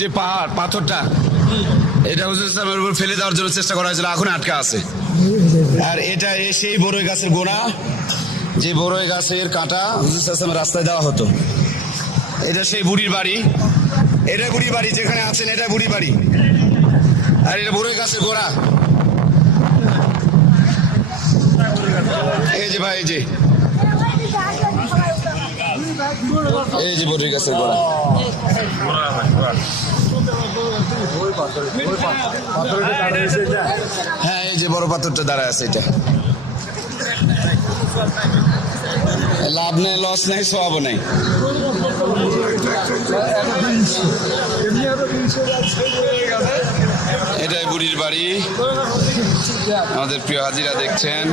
যে পাহাড় পাথরটা এটা হুজুর ইসলামের উপর ফেলে দেওয়ার জন্য চেষ্টা করা হয়েছিল, এখন আটকা আছে। আর এটা সেই বড়ই গাছের গোড়া, যে বড়ই গাছের কাঁটা হুজুর ইসলামের রাস্তায় দেওয়া হতো। এটা সেই বুড়ির বাড়ি, এটা বুড়ি বাড়ি যেখানে আছেন, এটা বুড়ি বাড়ি। আর এটা বড়ই গাছের গোড়া। এই যে ভাই, এই যে বড়ই গাছের গোড়া। হ্যাঁ, এই যে বড় পাথরটা দাঁড়ায় আছে, এটা লাভ নেই, লস নেই, সবও নেই। এটাই বুড়ির বাড়ি। আমাদের প্রিয় হাজিরা দেখছেন।